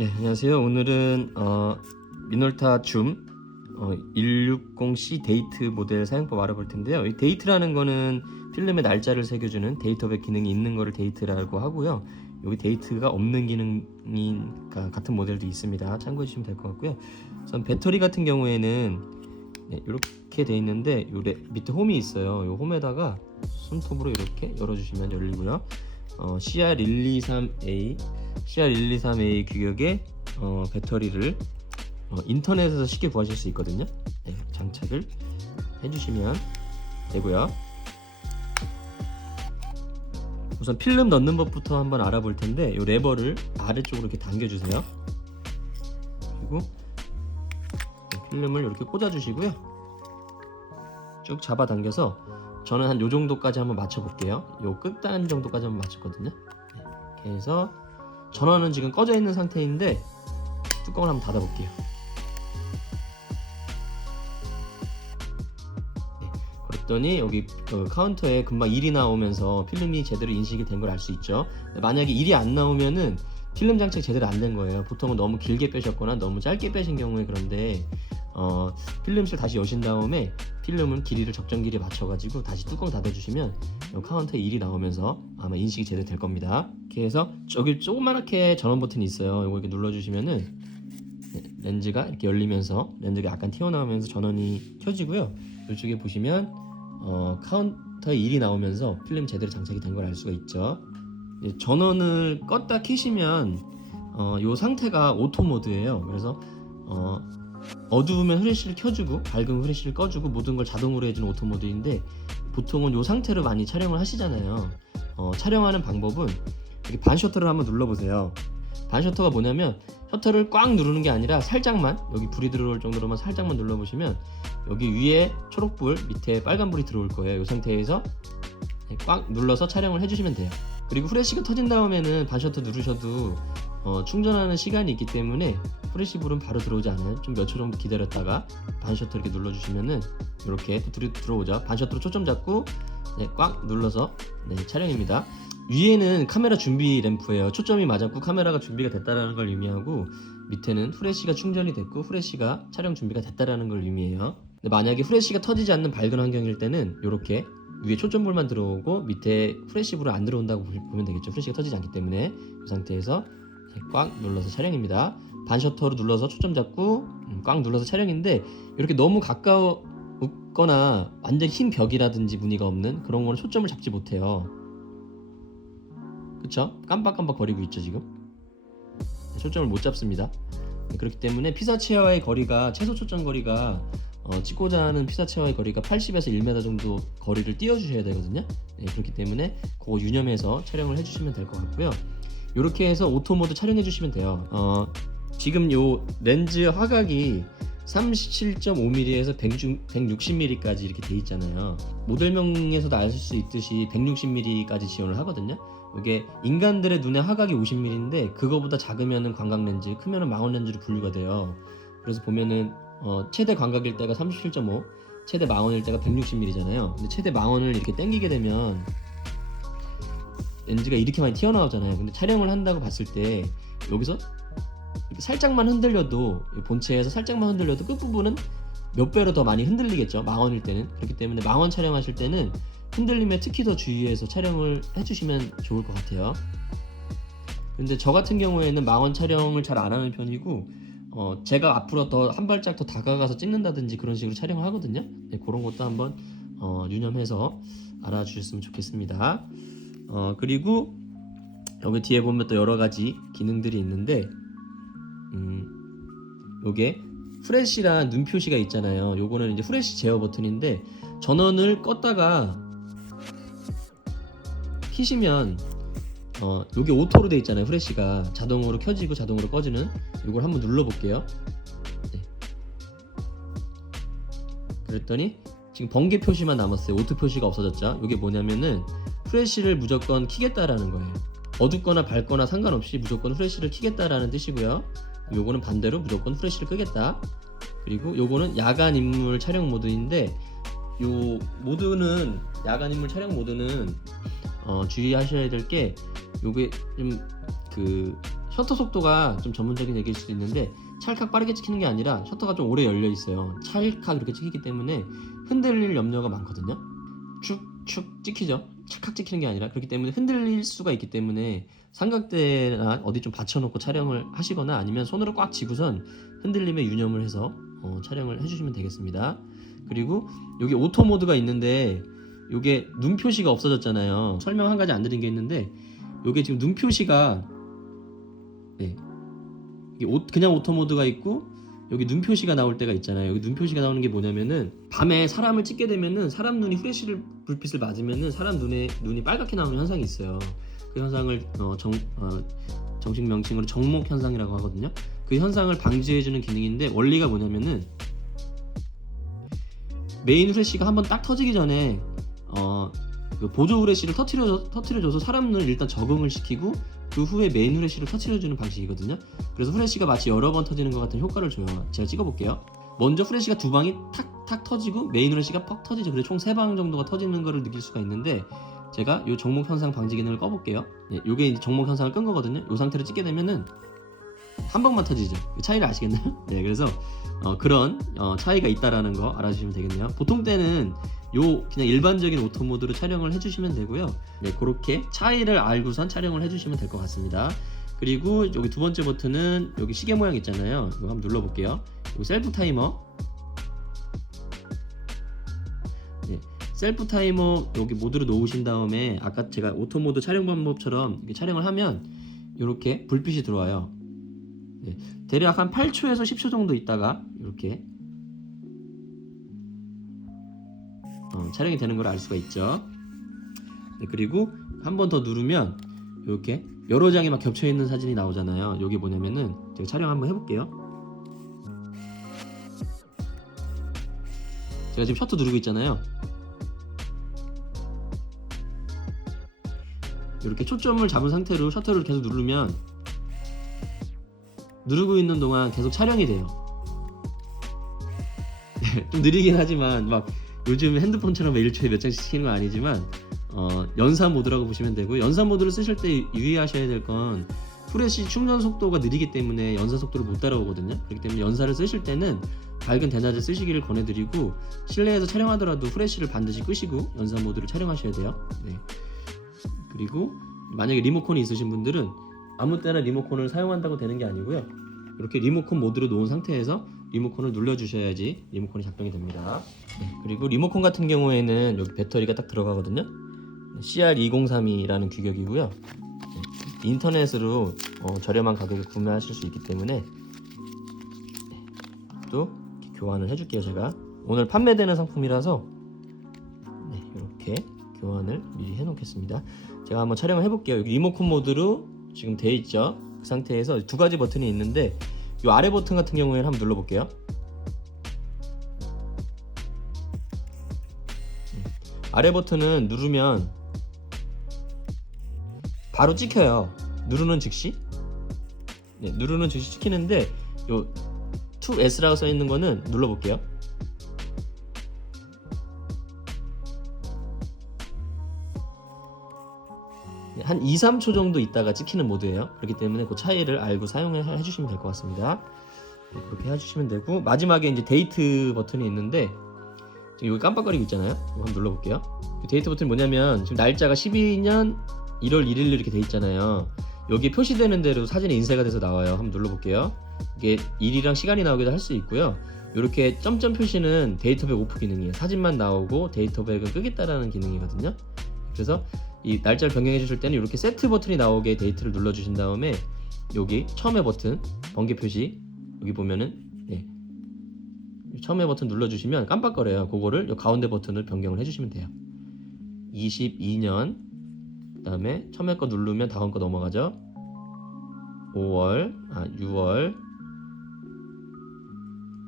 네, 안녕하세요. 오늘은 미놀타 줌 160C 데이트 모델 사용법 알아볼 텐데요. 이 데이트라는 거는 필름에 날짜를 새겨주는 데이터백 기능이 있는 거를 데이트라고 하고요. 여기 데이트가 없는 기능이 같은 모델도 있습니다. 참고해 주시면 될 것 같고요. 우선 배터리 같은 경우에는 이렇게 돼 있는데 밑에 홈이 있어요. 이 홈에다가 손톱으로 이렇게 열어주시면 열리고요. CR123A 규격의 배터리를 인터넷에서 쉽게 구하실 수 있거든요. 네, 장착을 해주시면 되고요. 우선 필름 넣는 법부터 한번 알아볼 텐데, 이 레버를 아래쪽으로 이렇게 당겨주세요. 그리고 필름을 이렇게 꽂아주시고요. 쭉 잡아당겨서 저는 한 요 정도까지 한번 맞춰볼게요. 요 끝단 정도까지 한번 맞췄거든요. 이렇게 해서 전원은 지금 꺼져 있는 상태인데 뚜껑을 한번 닫아볼게요. 그랬더니 여기 카운터에 금방 1이 나오면서 필름이 제대로 인식이 된 걸 알 수 있죠. 만약에 1이 안 나오면은 필름 장착 제대로 안 된 거예요. 보통은 너무 길게 빼셨거나 너무 짧게 빼신 경우에 그런데 필름실 다시 여신 다음에 필름은 길이를 적정 길이에 맞춰가지고 다시 뚜껑 닫아주시면 카운터에 1이 나오면서 아마 인식이 제대로 될 겁니다. 이렇게 해서 저기 조그맣게 전원 버튼이 있어요. 이거 이렇게 눌러주시면은 렌즈가 이렇게 열리면서 렌즈가 약간 튀어나오면서 전원이 켜지고요. 이쪽에 보시면 카운터에 1이 나오면서 필름 제대로 장착이 된 걸 알 수가 있죠. 전원을 껐다 켜시면 이 상태가 오토 모드예요. 그래서 어두우면 후레쉬를 켜주고 밝으면 후레쉬를 꺼주고 모든 걸 자동으로 해주는 오토 모드인데, 보통은 이 상태로 많이 촬영을 하시잖아요. 촬영하는 방법은 이렇게 반 셔터를 한번 눌러보세요. 반 셔터가 뭐냐면 셔터를 꽉 누르는 게 아니라 살짝만, 여기 불이 들어올 정도로만 살짝만 눌러보시면 여기 위에 초록불, 밑에 빨간불이 들어올 거예요. 이 상태에서 꽉 눌러서 촬영을 해주시면 돼요. 그리고 후레쉬가 터진 다음에는 반 셔터 누르셔도 충전하는 시간이 있기 때문에 후레쉬불은 바로 들어오지 않아요. 좀 몇 초 정도 기다렸다가 반 셔터 이렇게 눌러주시면은 이렇게 들어오죠. 반 셔터로 초점 잡고 꽉 눌러서 촬영입니다. 위에는 카메라 준비 램프예요. 초점이 맞았고 카메라가 준비가 됐다라는 걸 의미하고, 밑에는 후레쉬가 충전이 됐고 후레쉬가 촬영 준비가 됐다라는 걸 의미해요. 근데 만약에 후레쉬가 터지지 않는 밝은 환경일 때는 이렇게 위에 초점불만 들어오고 밑에 후레쉬불은 안 들어온다고 보면 되겠죠. 후레쉬가 터지지 않기 때문에 이 상태에서 꽉 눌러서 촬영입니다. 반 셔터로 눌러서 초점 잡고 꽉 눌러서 촬영인데, 이렇게 너무 가까웠거나 완전 흰 벽이라든지 무늬가 없는 그런 거는 초점을 잡지 못해요. 그쵸? 깜빡깜빡 거리고 있죠 지금. 초점을 못 잡습니다. 그렇기 때문에 피사체와의 거리가, 최소 초점 거리가 찍고자 하는 피사체와의 거리가 80에서 1m 정도 거리를 띄워주셔야 되거든요. 그렇기 때문에 그거 유념해서 촬영을 해주시면 될 것 같고요. 이렇게 해서 오토 모드 촬영해 주시면 돼요. 지금 요 렌즈 화각이 37.5mm에서 160mm까지 이렇게 돼 있잖아요. 모델명에서도 알 수 있듯이 160mm까지 지원을 하거든요. 이게 인간들의 눈의 화각이 50mm인데 그거보다 작으면은 광각 렌즈, 크면은 망원 렌즈로 분류가 돼요. 그래서 보면은 최대 광각일 때가 37.5, 최대 망원일 때가 160mm잖아요. 근데 최대 망원을 이렇게 당기게 되면 렌즈가 이렇게 많이 튀어나오잖아요. 근데 촬영을 한다고 봤을 때 여기서 이렇게 살짝만 흔들려도, 본체에서 살짝만 흔들려도 끝부분은 몇 배로 더 많이 흔들리겠죠, 망원일 때는. 그렇기 때문에 망원 촬영하실 때는 흔들림에 특히 더 주의해서 촬영을 해주시면 좋을 것 같아요. 근데 저 같은 경우에는 망원 촬영을 잘 안 하는 편이고, 제가 앞으로 더 한 발짝 더 다가가서 찍는다든지 그런 식으로 촬영을 하거든요. 그런 것도 한번 유념해서 알아주셨으면 좋겠습니다. 그리고 여기 뒤에 보면 또 여러 가지 기능들이 있는데, 요게 프레쉬랑 눈 표시가 있잖아요. 요거는 이제 프레쉬 제어 버튼인데, 전원을 껐다가 키시면 요게 오토로 돼 있잖아요. 프레쉬가 자동으로 켜지고 자동으로 꺼지는, 요걸 한번 눌러 볼게요. 그랬더니 지금 번개 표시만 남았어요. 오토 표시가 없어졌죠. 요게 뭐냐면은 프레쉬를 무조건 키겠다라는 거예요. 어둡거나 밝거나 상관없이 무조건 프레쉬를 키겠다라는 뜻이고요. 요거는 반대로 무조건 프레쉬를 끄겠다. 그리고 요거는 야간 인물 촬영 모드인데, 요 모드는, 야간 인물 촬영 모드는 주의하셔야 될 게, 요게 좀 셔터 속도가 좀 전문적인 얘기일 수도 있는데 찰칵 빠르게 찍히는 게 아니라 셔터가 좀 오래 열려 있어요. 찰칵 이렇게 찍히기 때문에 흔들릴 염려가 많거든요. 축축 찍히죠. 찰칵 찍히는 게 아니라. 그렇기 때문에 흔들릴 수가 있기 때문에 삼각대나 어디 좀 받쳐놓고 촬영을 하시거나 아니면 손으로 꽉 쥐고선 흔들림에 유념을 해서 촬영을 해주시면 되겠습니다. 그리고 여기 오토 모드가 있는데 요게 눈 표시가 없어졌잖아요. 설명 한 가지 안 드린 게 있는데 요게 지금 눈 표시가 그냥 오토 모드가 있고 여기 눈 표시가 나올 때가 있잖아요. 여기 눈 표시가 나오는 게 뭐냐면은 밤에 사람을 찍게 되면은 사람 눈이 후레쉬를 불빛을 맞으면은 사람 눈이 빨갛게 나오는 현상이 있어요. 그 현상을 정식 명칭으로 정목 현상이라고 하거든요. 그 현상을 방지해주는 기능인데 원리가 뭐냐면은 메인 후레쉬가 한번 딱 터지기 전에 그 보조 후레쉬를 터트려줘서 사람 눈을 일단 적응을 시키고 그 후에 메인 후레쉬를 터트려주는 방식이거든요. 그래서 후레쉬가 마치 여러 번 터지는 것 같은 효과를 줘요. 제가 찍어볼게요. 먼저 후레쉬가 두 방이 탁탁 터지고 메인 후레쉬가 퍽 터지죠. 그래서 총 3방 정도가 터지는 거를 느낄 수가 있는데 제가 이 정목 현상 방지 기능을 꺼볼게요. 요게 이제 정목 현상을 끈 거거든요. 이 상태로 찍게 되면은 한 방만 터지죠. 그 차이를 아시겠나요? 네, 그래서 그런 차이가 있다라는 거 알아주시면 되겠네요. 보통 때는 그냥 일반적인 오토 모드로 촬영을 해주시면 되고요. 네, 그렇게 차이를 알고선 촬영을 해주시면 될 것 같습니다. 그리고 여기 두 번째 버튼은 여기 시계 모양 있잖아요. 이거 한번 눌러볼게요. 여기 셀프 타이머. 네, 셀프 타이머 여기 모드로 놓으신 다음에 아까 제가 오토 모드 촬영 방법처럼 이렇게 촬영을 하면 이렇게 불빛이 들어와요. 네, 대략 한 8초에서 10초 정도 있다가 이렇게 촬영이 되는 걸 알 수가 있죠. 네, 그리고 한 번 더 누르면 이렇게 여러 장이 막 겹쳐 있는 사진이 나오잖아요. 여기 뭐냐면은 제가 촬영 한번 해볼게요. 제가 지금 셔터 누르고 있잖아요. 이렇게 초점을 잡은 상태로 셔터를 계속 누르면 누르고 있는 동안 계속 촬영이 돼요. 좀 느리긴 하지만 막 요즘 핸드폰처럼 1초에 몇 장씩 찍히는 건 아니지만 연사 모드라고 보시면 되고, 연사 모드를 쓰실 때 유의하셔야 될 건 후레쉬 충전 속도가 느리기 때문에 연사 속도를 못 따라오거든요. 그렇기 때문에 연사를 쓰실 때는 밝은 대낮에 쓰시기를 권해드리고, 실내에서 촬영하더라도 후레쉬를 반드시 끄시고 연사 모드를 촬영하셔야 돼요. 네. 그리고 만약에 리모컨이 있으신 분들은 아무 때나 리모컨을 사용한다고 되는 게 아니고요. 이렇게 리모컨 모드로 놓은 상태에서 리모컨을 눌러주셔야지 리모컨이 작동이 됩니다. 네, 그리고 리모컨 같은 경우에는 여기 배터리가 딱 들어가거든요. CR2032라는 규격이고요. 네, 인터넷으로 저렴한 가격에 구매하실 수 있기 때문에 또 교환을 해줄게요. 제가 오늘 판매되는 상품이라서 이렇게 교환을 미리 해놓겠습니다. 제가 한번 촬영을 해볼게요. 여기 리모컨 모드로 지금 되어 있죠. 그 상태에서 두 가지 버튼이 있는데 이 아래 버튼 같은 경우에는 한번 눌러볼게요. 아래 버튼은 누르면 바로 찍혀요. 누르는 즉시. 네, 누르는 즉시 찍히는데 요 2S라고 써 있는 거는 눌러볼게요. 한 2-3초 정도 있다가 찍히는 모드예요. 그렇기 때문에 그 차이를 알고 사용을 해주시면 될 것 같습니다. 네, 그렇게 해주시면 되고, 마지막에 이제 데이트 버튼이 있는데 지금 여기 깜빡거리고 있잖아요. 이거 한번 눌러볼게요. 데이트 버튼이 뭐냐면 지금 날짜가 12년 1월 1일로 이렇게 돼 있잖아요. 여기 표시되는 대로 사진이 인쇄가 돼서 나와요. 한번 눌러볼게요. 이게 일이랑 시간이 나오기도 할 수 있고요. 이렇게 점점 표시는 데이터백 오프 기능이에요. 사진만 나오고 데이터백은 끄겠다라는 기능이거든요. 그래서 이 날짜를 변경해 주실 때는 이렇게 세트 버튼이 나오게 데이트를 눌러 주신 다음에 여기 처음에 버튼 번개 표시 여기 보면은 처음에 버튼 눌러 주시면 깜빡거려요. 그거를 이 가운데 버튼을 변경을 해 주시면 돼요. 22년 그 다음에 처음에 거 누르면 다음 거 넘어가죠. 6월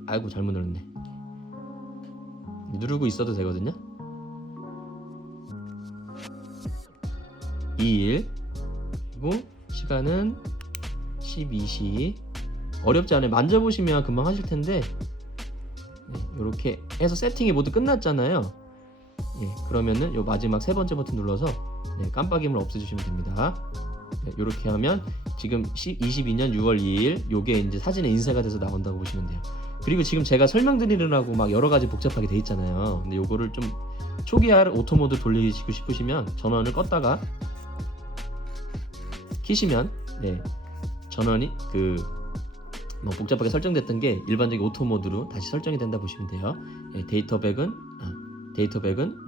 아이고 잘못 눌렀네. 누르고 있어도 되거든요. 2일 그리고 시간은 12시. 어렵지 않아요. 만져보시면 금방 하실 텐데 이렇게 해서 세팅이 모두 끝났잖아요. 그러면은 요 마지막 세 번째 버튼 눌러서 깜빡임을 없애주시면 됩니다. 네, 이렇게 하면 지금 22년 6월 2일 요게 이제 사진에 인쇄가 돼서 나온다고 보시면 돼요. 그리고 지금 제가 설명드리느라고 막 여러 가지 복잡하게 돼 있잖아요. 근데 요거를 좀 초기화 오토 모드 돌리시고 싶으시면 전원을 껐다가 키시면 네, 전원이 뭐 복잡하게 설정됐던 게 일반적인 오토 모드로 다시 설정이 된다 보시면 돼요. 네, 데이터백은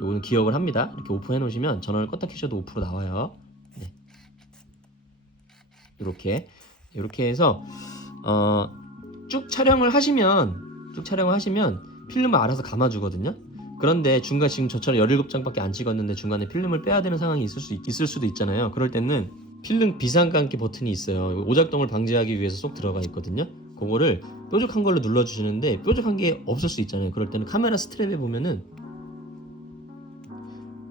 요거는 기억을 합니다. 이렇게 오프해 놓으시면 전원을 껐다 켜셔도 5% 나와요. 네. 이렇게 해서 쭉 촬영을 하시면 필름을 알아서 감아주거든요. 그런데 중간 지금 저처럼 17장밖에 안 찍었는데 중간에 필름을 빼야 되는 상황이 있을 수도 있잖아요. 그럴 때는 필름 비상감기 버튼이 있어요. 오작동을 방지하기 위해서 쏙 들어가 있거든요. 그거를 뾰족한 걸로 눌러주시는데 뾰족한 게 없을 수 있잖아요. 그럴 때는 카메라 스트랩에 보면은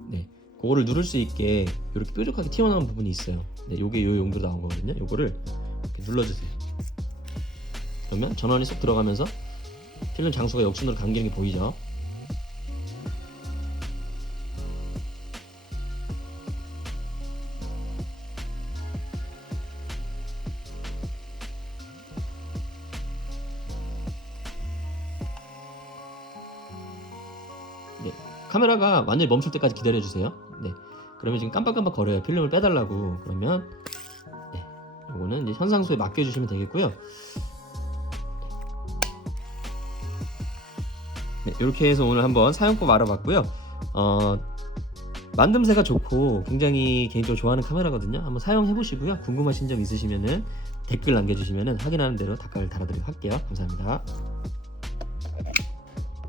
네, 그거를 누를 수 있게 이렇게 뾰족하게 튀어나온 부분이 있어요. 네, 요게 요 용도로 나온 거거든요. 요거를 이렇게 눌러주세요. 그러면 전원이 쏙 들어가면서 필름 장수가 역순으로 감기는 게 보이죠? 네, 카메라가 완전히 멈출 때까지 기다려주세요. 네, 그러면 지금 깜빡깜빡 거려요. 필름을 빼달라고. 그러면 네, 요거는 이제 현상수에 맡겨주시면 되겠고요. 네, 이렇게 해서 오늘 한번 사용법 알아봤고요. 만듦새가 좋고 굉장히 개인적으로 좋아하는 카메라거든요. 한번 사용해 보시고요. 궁금하신 점 있으시면은 댓글 남겨주시면은 확인하는 대로 댓글 달아드리도록 할게요. 감사합니다.